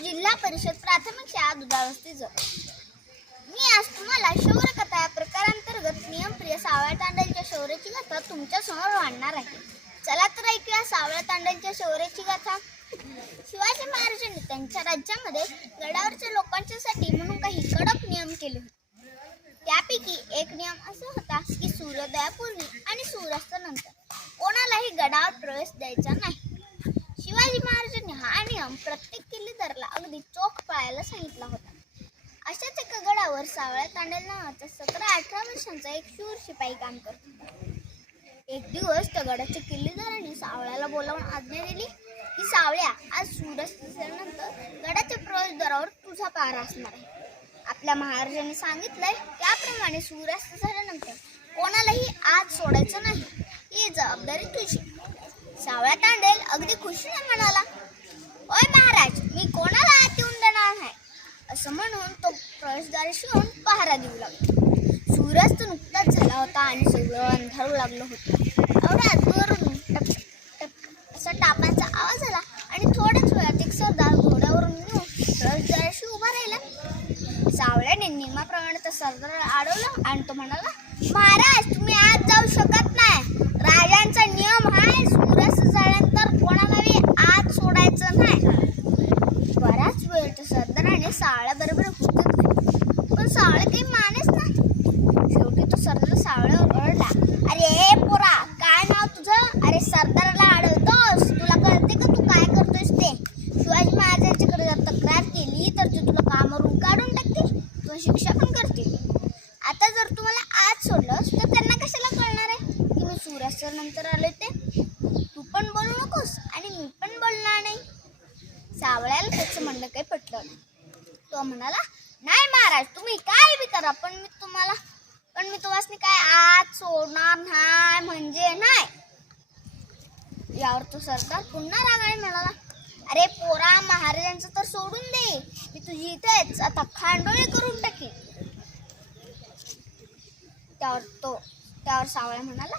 जिल्हा परिषद प्राथमिक शाळा दुधावस्थेचं मी आज तुम्हाला शौर्यकथा या प्रकारांतर्गत नियमप्रिय सावळ्या तांड्यांच्या शौर्याची कथा तुमच्यासमोर वाढणार आहे. चला तर ऐकूया सावळ्या तांड्यांच्या शौर्याची कथा शिवाजी महाराजांनी त्यांच्या राज्यामध्ये गडावरच्या लोकांच्यासाठी पाळायला सांगितला होता. अशाच एका गडावर सावळ्या तांडेल नावाचा सतरा अठरा वर्षांचा एक शूर शिपाई काम करतो. एक दिवस त्या गडाच्या किल्लेदाराने सावळ्याला बोलावून आज्ञा दिली की सावळ्या आज सूर्यास्त झाल्यानंतर गडाच्या प्रवेशद्वारावर तुझा पारा असणार आहे. आपल्या महाराजांनी सांगितलंय त्याप्रमाणे सूर्यास्त झाल्यानंतर कोणालाही आज सोडायचं नाही. ही जबाबदारी तुझी. सावळ्या तांडेल अगदी खुशीने म्हणाला. ओय महाराज मी कोणाला आत नाही असं म्हणून तो प्रवेशद्वारे शिवून पहारा देऊ लागला. सूर्यास्त नुकताच झाला होता आणि सगळं अंधारू लागलं होतं. एवढ्या दूरवरून टप टप असा टापांचा आवाज आला आणि थोड्याच वेळात एक सरदार घोड्यावरून येऊन प्रवेशद्वाराशी उभा राहिला. सावळ्याने नियमाप्रमाणे तो सरदार अडवला आणि तो म्हणाला महाराज तुम्ही आज जाऊ शकत नाही. राजांचा नियम आहे सूर्यास्त झाल्यानंतर कोणालाही आज सोडायचं नाही बराच वेळ त्या सरदाराने सावळ्या बरोबर हुकत पण सावळ्या काही मानेच नाही शेवटी तो सरदार सावळं ओरडला अरे पोरा काय नाव तुझं? अरे सरदाराला अडवतोस तुला कळते का तू काय करतोस ते? शिवाजी महाराजांच्याकडे जर तक्रार केली तर ते तुला कामावरून काढून टाकतील. किंवा शिक्षा पण करतील. आता जर तू मला आज सोडलंस तर त्यांना कशाला कळणार आहे? की मी सूर्यास्तानंतर आले ते? तू पण बोलू नकोस आणि मी पण बोलणार नाही. सावळ्याला त्याचं म्हणणं काही पटलं नाही. तो म्हणाला नाही महाराज तुम्ही काय बी करा पण मी तुम्हाला पण मी तुम्हाला काय आज सोडणार नाही म्हणजे नाही. यावर तो सरकार पुन्हा रागाने म्हणाला. अरे पोरा महाराजांचं तर सोडून दे. मी तुझी इथेच आता खांडोळे करून टाकेन. त्यावर तो त्यावर सावळ्या म्हणाला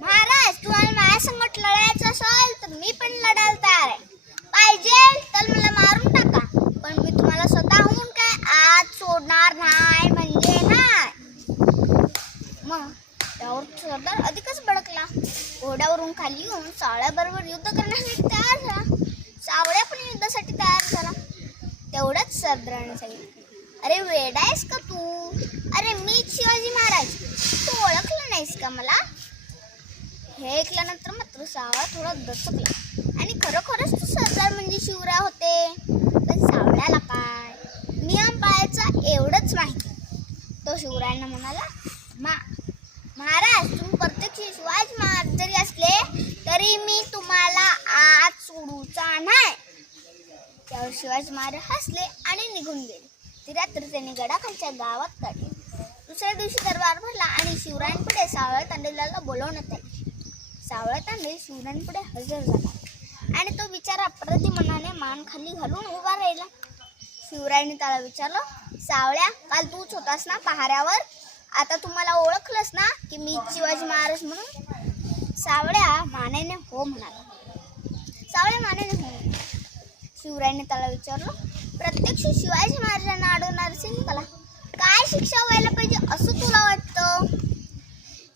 महाराज तुम्हाला माझ्या संकट लढायचं असेल तर मी पण लढायला तयार आहे पाहिजे तर मला मारून टाका पण मी तुम्हाला स्वतःहून काय आज सोडणार नाही म्हणजे नाही मग त्यावर सरदार अधिकच भडकला घोड्यावरून खाली येऊन सावळ्याबरोबर युद्ध करण्यासाठी तयार झाला सावळ्या पण युद्धासाठी तयार झाला तेवढ्याच सरदाराने सांगितलं अरे वेडा आहेस का तू? अरे मी शिवाजी महाराज. तू ओळखलं नाहीस का मला? हे ऐकल्यानंतर मात्र सावळा थोडा दचकला. आणि खरोखरच तू सरदार म्हणजे शिवराय होते? पण सावळ्याला काय? नियम पाळायचा एवढंच माहिती. तो शिवरायांना म्हणाला मा महाराज अध्यक्ष शिवाजी महाराज जरी असले तरी मी तुम्हाला आज सोडूचा नाही. त्यावर शिवाजी महाराज हसले आणि निघून गेले. ती रात्र त्यांनी गडाखालच्या गावात काढली. दुसऱ्या दिवशी दरबार भरला आणि शिवरायांपुढे सावळ्या तांडेलाला बोलवण्यात आले सावळ्या तांडे शिवरायांपुढे हजर झाला. आणि तो बिचारा प्रति मनाने मान खाली घालून उभा राहिला. शिवरायांनी त्याला विचारलं सावळ्या काल तूच होतास ना पहाऱ्यावर? आता तुम्हाला ओळखलंस ना की मी शिवाजी महाराज म्हणून? सावळ्या मानेने हो म्हणाला. सावळ्या मानेने हो. शिवरायने शिवरायांनी त्याला विचारलं प्रत्यक्ष शिवाजी महाराजांना अडवणार कला काय शिक्षा व्हायला पाहिजे असं तुला वाटतं?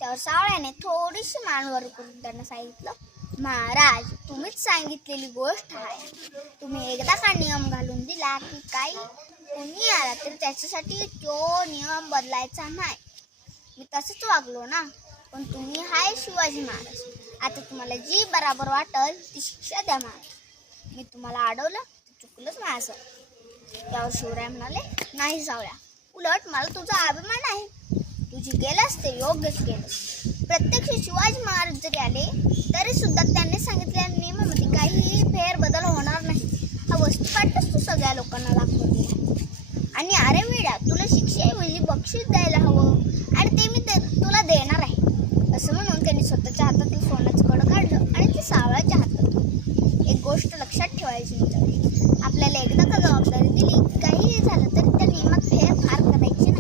त्यावर सावळ्याने थोडीशी मानवर करून त्यांना सांगितलं महाराज तुम्हीच सांगितलेली गोष्ट आहे. तुम्ही एकदा का नियम घालून दिला की काही कोणी आला तर त्याच्यासाठी तो नियम बदलायचा नाही. मी तसंच वागलो ना. पण तुम्ही हाय शिवाजी महाराज. आता तुम्हाला जी बराबर वाटल ती शिक्षा द्या महाराज मी तुम्हाला अडवलं तर चुकलंच माझं. त्यावर शिवराय म्हणाले नाही सावळ्या उलट मला तुझा अभिमान आहे. तुझी केलंस ते योग्यच गेलं प्रत्यक्ष शिवाजी महाराज जरी आले तरी सुद्धा त्यांनी सांगितलेल्या नियमामध्ये काहीही फेरबदल होणार नाही. हा वस्तुपाठच तू सगळ्या लोकांना दाखवते शिक्षेऐवजी म्हणजे बक्षीस द्यायला हवं. आणि ते मी ते तुला देणार आहे. असं म्हणून त्यांनी स्वतःच्या हातातलं सोन्याचं कडं काढलं आणि ते सावळाच्या हातात एक गोष्ट लक्षात ठेवायची म्हणजे आपल्याला एकदा का जबाबदारी दिली काहीही झालं तरी त्या नियमात फेरफार करायची नाही.